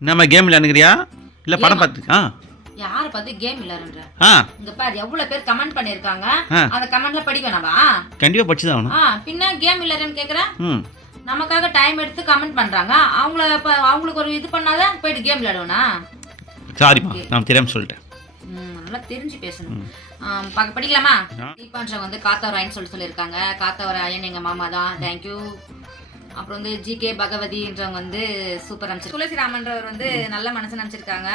நம்ம கேம் விளையாண்டுக்கிறியா இல்லை படம்? பார்த்து ஆ. யார பார்த்து கேம் விளையாடுற? ஆ. இங்க பாரு எவ்வளவு பேர் கமெண்ட் பண்ணிருக்காங்க. அந்த கமெண்ட்ல படிக்க வேணாவா? கண்டிப்பாக படிச்சு தான் ஆ பின்ன கேம் விளையாடுறேன்னு கேக்குறேன் நமக்காக டைம் எடுத்து கமெண்ட் பண்றாங்க. அவங்கள அவங்களுக்கு ஒரு இது பண்ணாதான் போயிட்டு கேம் விளையாடுவேனா Okay. நான் தெரியாமல் சொல்லிட்டேன். நல்லா தெரிஞ்சு பேசணும். படிக்கலாமா. தீபான்றவங்க வந்து காத்தவராயன்னு சொல்லி சொல்லியிருக்காங்க. காத்தவராயன் எங்க மாமா தான். தேங்க்யூ அப்புறம் வந்து ஜி கே பகவதின்றவங்க வந்து சூப்பர் அமைச்சு துளசி ராமன்றவர் வந்து நல்ல மனசு நினச்சிருக்காங்க.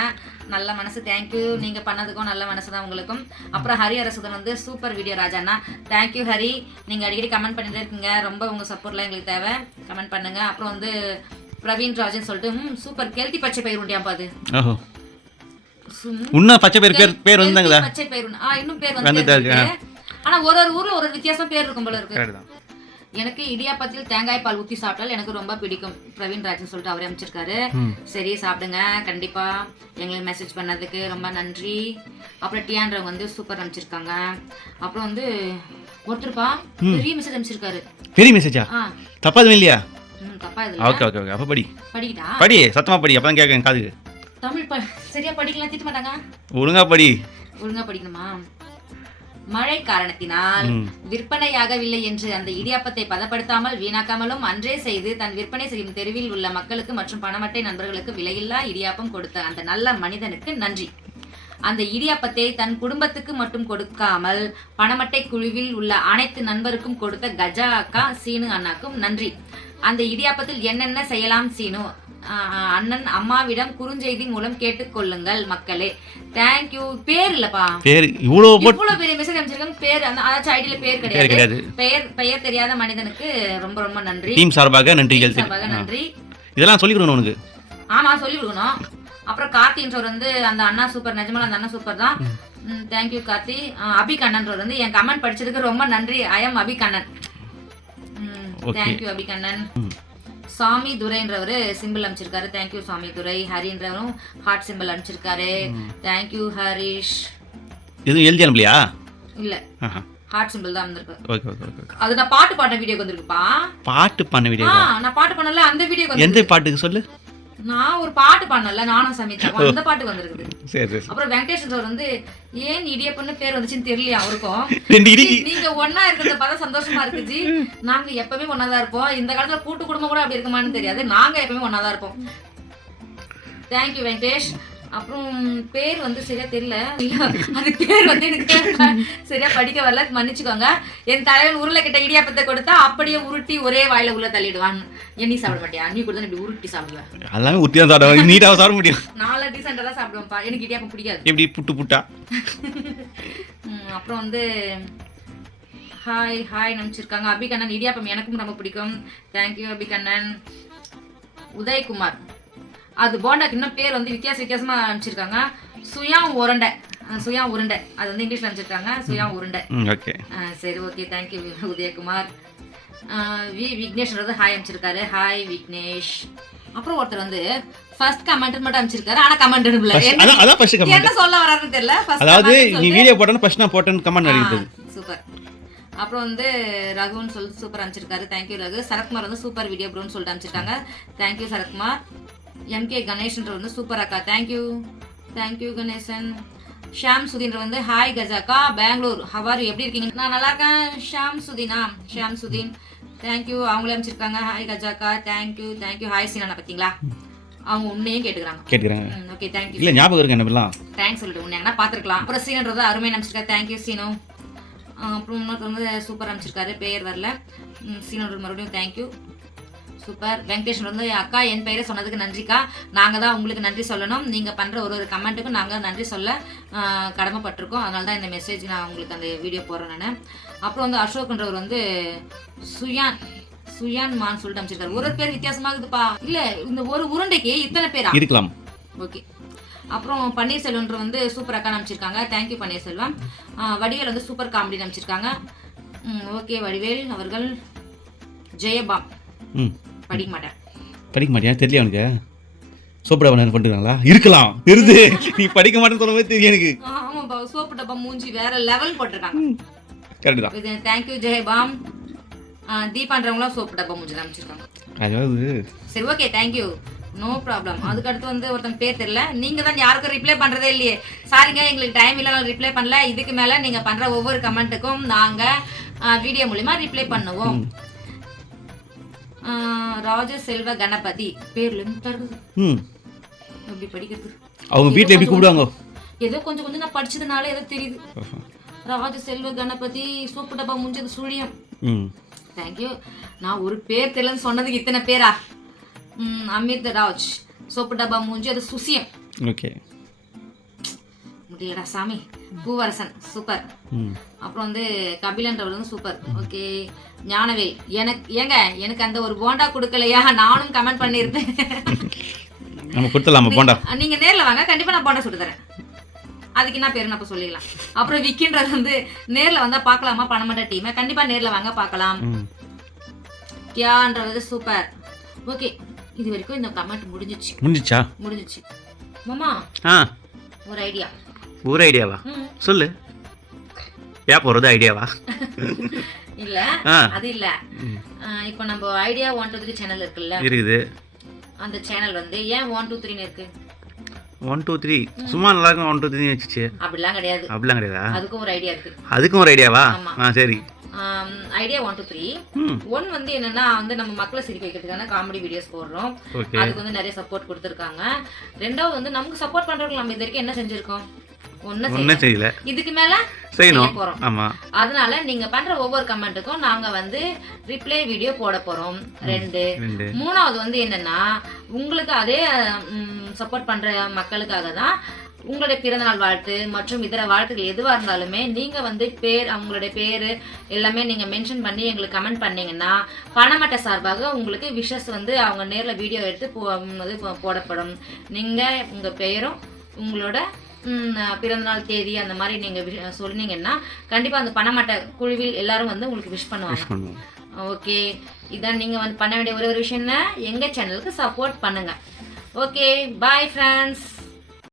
நல்ல மனசு தேங்க்யூ நீங்க பண்ணதுக்கும் நல்ல மனசு தான் உங்களுக்கும். அப்புறம் ஹரி அரசுதன் வந்து super video ராஜாண்ணா. Thank you Hari. நீங்க அடிக்கடி கமெண்ட் பண்ணிட்டே இருக்கீங்க. ரொம்ப உங்க சப்போர்ட்லாம் எங்களுக்கு தேவை. கமெண்ட் பண்ணுங்க. அப்புறம் வந்து பிரவீன் ராஜன் சொல்லிட்டு சூப்பர் கெல்தி பச்சை பயிர் உண்டியாப்பா அது இன்னும் பச்சை பேர் பேர் பேர் வந்துங்களா பச்சை பயிர் இன்னும் பேர் வந்து. ஆனா ஒரு ஒரு ஊர்ல ஒரு ஒரு வித்தியாசம் பேர் இருக்கும் போல இருக்கு. கரெக்ட் தான். எனக்கு இடியாப்பத்தில் தேங்காய் பால் ஊத்தி சாப்பிட்டால் எனக்கு ரொம்ப பிடிக்கும். பிரவீன் ராஜன் சொல்லிட்டு அவரே அமைச்சிருக்காரு. சரி சாப்பிடுங்க. கண்டிப்பா எங்களுக்கு மெசேஜ் பண்ணதுக்கு ரொம்ப நன்றி. அப்புறம் டியான்றவங்க வந்து சூப்பர் அமைச்சிருக்காங்க. அப்புறம் வந்து ஒருத்தருப்பா பெரிய மெசேஜ் அமைச்சிருக்காரு. பெரிய மெசேஜா தப்பா எதுவும் இல்லையா? தப்பா இதுல ஓகே ஓகே ஓகே அப்போ படி. படிக்கிட்டா படி சத்தமாக படி. அப்போ தான் கேட்க காது தமிழ் சரியா படிக்கலாம் திட்ட மாட்டாங்க ஒழுங்கா படி. ஒழுங்கா படிக்கணுமா? மழை காரணத்தினால் விற்பனையாகவில்லை என்று அந்த இடியாப்பத்தை பதப்படுத்தாமல் வீணாக்காமலும் அன்றே செய்து தன் விற்பனை செய்யும் தெருவில் உள்ள மக்களுக்கு மற்றும் பணமட்டை நண்பர்களுக்கு விலையில்லா இடியாப்பம் கொடுத்த அந்த நல்ல மனிதனுக்கு நன்றி. அந்த இடியாப்பத்தை தன் குடும்பத்துக்கு மட்டும் கொடுக்காமல் பணமட்டை குழுவில் உள்ள அனைத்து நண்பருக்கும் கொடுத்த கஜா அக்கா சீனு அண்ணாக்கும் நன்றி. அந்த இடியாப்பத்தில் என்னென்ன செய்யலாம் சீனு? அண்ணன் அம்மாவிடம் குறுஞ்செய்தி மூலம் கேட்டுக்கொள்ளுங்கள் மக்களே. தேங்க்யூ பேர் இல்லப்பா. பேர் இவ்வளோ போட்டு இவ்வளவு பெரிய மெசேஜ் அமைச்சிருக்காங்க பேர் அந்த அதாச்சும் ஐடியில பேர் கிடையாது. பெயர் பெயர் தெரியாத மனிதனுக்கு ரொம்ப ரொம்ப நன்றி. டீம் சார்பாக நன்றிகள் சார்பாக நன்றி. இதெல்லாம் சொல்லி கொடுக்கணும் உனக்கு. ஆமா சொல்லி கொடுக்கணும். அப்புறம் கார்த்தின்றவர் வந்து அந்த அண்ணா சூப்பர் நிஜமால அந்த அண்ணா சூப்பர் தான். Thank you Karthi. அபி கண்ணன்றவர் வந்து என் கமெண்ட் படிச்சதுக்கு ரொம்ப நன்றி. I am Abhi Kannan. Thank you Abhi Kannan. Sami துரைன்றவர் simple அனுப்பிச்சிருக்காரு. Thank you Sami Durai. ஹரின்றவரும் heart simple அனுப்பிச்சிருக்காரு. Thank you Harish. எதுவும் எழுதி அனுப்பலையா? இல்ல. ஹார்ட் சிம்பிள் தான் வந்திருக்கு. அது நான் பாட்டு பாட்ட வீடியோக்கு வந்திருக்குப்பா. பாட்டு பண்ண வீடியோ நான் பாட்டு பண்ணல அந்த வீடியோக்கு எந்த பாட்டுக்கு சொல்லு? நான் ஒரு பாட்டு பண்ணல நானும் சமீதா அந்த பாட்டுக்கு வந்திருக்குது. சரி சரி அப்புறம் வெங்கடேஷ் சார் வந்து ஏன் இடியப்பன்னு பேர் வந்துச்சுன்னு தெரியலையா? அவருக்கும். நீங்க ஒண்ணா இருக்கிறத பார்த்தா சந்தோஷமா இருக்கு ஜி. நாங்க எப்பவுமே ஒண்ணாதான் இருப்போம். இந்த காலத்துல கூட்டு குடும்பம் கூட அப்படி இருக்குமான்னு தெரியாது. நாங்க எப்பவுமே ஒண்ணாதான் இருப்போம். Thank you Venkatesh. அப்புறம் பேர் வந்து சரியா தெரியல. அது பேர் வந்து எனக்கு சரியா படிக்க வரல. மன்னிச்சுக்கோங்க. என் தலைவன் உருளை கிட்ட இடியாப்பத்தை கொடுத்தா அப்படியே உருட்டி ஒரே வாயில உள்ள தள்ளிடுவான். எண்ணி சாப்பிட மாட்டியா? நீ கொடுத்தா இப்படி உருட்டி சாப்பிடுவேன் எல்லாமே உத்தி தான் சாப்பிடுவோம் நீட்டாக சாப்பிட முடியும். நாலு டீசெண்டாக தான் சாப்பிடுவேன்ப்பா. எனக்கு இடியாப்பம் பிடிக்காது. எப்படி? புட்டு புட்டா? அப்புறம் வந்து ஹாய் ஹாய் நினச்சிருக்காங்க அபிகண்ணன் இடியாப்பம் எனக்கும் ரொம்ப பிடிக்கும். Thank you Abhikannan. உதயகுமார். அது போண்டாக்கு இன்னும் பேர் வந்து வித்தியாச வித்தியாசமா அனுப்பிச்சிருக்காங்க. சுயா உருண்டை. சுயா உருண்டை. அது வந்து இங்கிலீஷ்ல அனுப்பிச்சிருக்காங்க. சுயா உருண்டை. ஓகே. சரி okay. Thank you Udayakumar. We Vignesh வந்து ஹாய் அனுப்பிச்சிருக்காரு. ஹாய் விக்னேஷ். அப்புறம் ஒருத்தர் வந்து ஃபர்ஸ்ட் கமெண்ட் மட்டும் அனுப்பிச்சிருக்காரு. ஆனா கமெண்ட் அனுப்பல என்ன- அதான் அதான் ஃபர்ஸ்ட் கமெண்ட் என்ன சொல்ல வராருன்னு தெரியல. அதாவது நீ வீடியோ போட்டோன்னு ஃபர்ஸ்ட் நான் போட்டேன்னு கமெண்ட் சூப்பர் அப்புறம் வந்து ரகுன்னு சொல்லி super அனுப்பிச்சிருக்காரு. Thank you Raghu. Sarathkumar வந்து சூப்பர் வீடியோ ப்ரோன்னு சொல்லிட்டு அனுப்பிச்சிருக்காங்க. தேங்க்யூ சரத்குமார். எம்கே கணேஷ்ன்ற வந்து சூப்பர் அக்கா. Thank you thank you Ganesan. Sham சுதீன்ற வந்து ஹாய் கஜாக்கா பெங்களூர் ஹவார் எப்படி இருக்கீங்க? நான் நல்லா இருக்கேன். ஷாம் சுதீனா? ஷாம் சுதீன். தேங்க்யூ அவங்களே அனுப்பிச்சிருக்காங்க hi கஜாக்கா thank you thank you hi Seena பார்த்தீங்களா அவங்க உன்னையும் கேட்டுக்கிறாங்க. கேட்டுக்கிறேன் ஓகே தேங்க்யூ இல்லை ஞாபகம் இருக்கு என்னப்பெல்லாம் தேங்க்ஸ் சொல்லிட்டு உன்னை பார்த்துருக்கலாம் அப்புறம் சீனன்றது அருமை அனுப்பிச்சிருக்காரு. Thank you Seenu. அப்புறம் இன்னொருத்தர் வந்து சூப்பர் அனுப்பிச்சிருக்காரு. பெயர் வரல. சீனோட மறுபடியும் தேங்க்யூ சூப்பர். வெங்கடேஷ் வந்து அக்கா என் பெயரை சொன்னதுக்கு நன்றிக்கா. நாங்கள் தான் உங்களுக்கு நன்றி சொல்லணும். நீங்கள் பண்ணுற ஒரு ஒரு கமெண்ட்டுக்கும் நாங்கள் நன்றி சொல்ல கடமைப்பட்டிருக்கோம். அதனால தான் இந்த மெசேஜ் நான் உங்களுக்கு அந்த வீடியோ போடுறேன் நான். அப்புறம் வந்து அசோக்ன்றவர் வந்து சுயான் சுயான் மான் சொல்லிட்டு அனுப்பிச்சிருக்காரு. ஒரு ஒரு பேர் வித்தியாசமாகுதுப்பா இல்லை இந்த ஒரு உருண்டைக்கு இத்தனை பேரா? இருக்கலாம். ஓகே. அப்புறம் பன்னீர்செல்வன்ற வந்து சூப்பர் அக்கா அனுப்பிச்சிருக்காங்க. Thank you Panneerselvam. வடிவேல் வந்து சூப்பர் காமெடி அனுப்பிச்சிருக்காங்க. ஓகே வடிவேல் அவர்கள். ஜெயபாம் ம். படிக்க மாட்டேன். படிக்க மாட்டியா? தெரியல உனக்கு? சோப்பு டப்பா நேரம் பண்ணிருக்காங்களா? இருக்கலாம். தெரியுது நீ படிக்க மாட்டேன்னு தெரியும் எனக்கு. ஆமாப்பா சோப்பு டப்பா மூஞ்சி வேற லெவல் போட்டிருக்காங்க. கரெக்டு தான். தேங்க்யூ ஜெயபாம். தீபான்றவங்களும் சோப்பு டப்பா மூஞ்சி தான் அதாவது சரி ஓகே தேங்க்யூ நோ ப்ராப்ளம் அதுக்கு அடுத்து வந்து ஒருத்தங்க பேர் தெரியல. நீங்க தான் யாருக்கும் ரிப்ளை பண்றதே இல்லையே. சாரிங்க எங்களுக்கு டைம் இல்லை ரிப்ளை பண்ணல. இதுக்கு மேல நீங்க பண்ற ஒவ்வொரு கமெண்ட்டுக்கும் நாங்க வீடியோ மூலியமா ரிப்ளை பண்ணுவோம். ராஜ செல்வ கணபதி. பேர் லென்த்தா இருக்குது. ம். எப்படி படிக்கிறது? அவங்க வீட்டில் எப்படி கூப்பிடுவாங்க? ஏதோ கொஞ்சம் கொஞ்சம் நான் படிச்சதுனால ஏதோ தெரியுது. ராஜ செல்வ கணபதி சூப்பு டப்பா முடிஞ்சது சுழியம். தேங்க்யூ நான் ஒரு பேர் தெரியலன்னு சொன்னதுக்கு இத்தனை பேரா? ம், அமித் ராஜ் சோப்பு டப்பா மூஞ்சி அது சுசியம். ஓகே. முடியடா சாமி பூவரசன் சூப்பர் அப்புறம் வந்து கபிலன்றவர் வந்து சூப்பர் ஓகே. ஞானவேல் எனக்கு ஏங்க எனக்கு அந்த ஒரு போண்டா கொடுக்கலையா? நானும் கமெண்ட் பண்ணியிருப்பேன் நம்ம கொடுத்துடலாமா போண்டா? நீங்க நேர்ல வாங்க. கண்டிப்பா நான் போண்டா சுட்டு தரேன் அதுக்கு என்ன பேருன்னு அப்ப சொல்லிடலாம். அப்புறம் விக்கின்றது வந்து நேர்ல வந்தா பார்க்கலாமா? பண்ண மாட்டேன் டீமை கண்டிப்பா நேர்ல வாங்க பார்க்கலாம். ம். கியான்றது சூப்பர் ஓகே. இது வரைக்கும் இந்த கமெண்ட் முடிஞ்சிச்சு. முடிஞ்சிச்சா? முடிஞ்சிச்சு. மாமா ஒரு ஐடியா ஒரு ஐடியாவா சொல்லு. ஏன் போகிறது ஐடியாவா இல்ல அது இல்ல. இப்போ நம்ம idea one two three channel இருக்குல்ல? இருக்குது. அந்த சேனல் வந்து ஏன் ஒன் டூ த்ரீன்னு இருக்கு? ஒன் டூ த்ரீ சும்மா நல்லா இருக்கும் ஒன் டூ த்ரீ வச்சுச்சு. அப்படிலாம் கிடையாது. அப்படிலாம் கிடையாதா? அதுக்கும் ஒரு ஐடியா இருக்கு. அதுக்கும் ஒரு ஐடியாவா ஆமா. ஆ சரி. Idea one two three one வந்து என்னன்னா வந்து நம்ம மக்களை சிரிக்க வைக்கிறதுக்கான காமெடி வீடியோஸ் போடுறோம். அதுக்கு வந்து நிறைய சப்போர்ட் கொடுத்துருக்காங்க. ரெண்டாவது வந்து நமக்கு சப்போர்ட் பண்றவங்க நம்ம இது வரைக்கும் என்ன செஞ்சிருக்கோம்? ஒன்றும் தெரியல இதுக்கு மேல செய்யணும். ஆமாம் அதனால நீங்க பண்ற ஒவ்வொரு கமெண்ட்டுக்கும் நாங்க வந்து ரிப்ளை வீடியோ போட போறோம். ரெண்டு. மூணாவது வந்து என்னன்னா உங்களுக்கு அதே சப்போர்ட் பண்ற மக்களுக்காக தான் உங்களுடைய பிறந்தநாள் வாழ்த்து மற்றும் இதர வாழ்த்துக்கள் எதுவாக இருந்தாலுமே நீங்கள் வந்து பேர் அவங்களுடைய பேர் எல்லாமே நீங்கள் மென்ஷன் பண்ணி எங்களுக்கு கமெண்ட் பண்ணீங்கன்னா பணமட்ட சார்பாக உங்களுக்கு விஷஸ் வந்து அவங்க நேரில் வீடியோ எடுத்து போ போடப்படும். நீங்கள் உங்கள் பெயரும் உங்களோட பிறந்தநாள் தேதி அந்த மாதிரி நீங்கள் சொன்னீங்கன்னா கண்டிப்பாக அந்த பணமட்ட குழுவில் எல்லாரும் வந்து உங்களுக்கு விஷ் பண்ணுவாங்க. ஓகே. இதான் நீங்கள் வந்து பண்ண வேண்டிய ஒரே ஒரு விஷயம்னா எங்கள் சேனலுக்கு சப்போர்ட் பண்ணுங்கள் ஓகே. Bye friends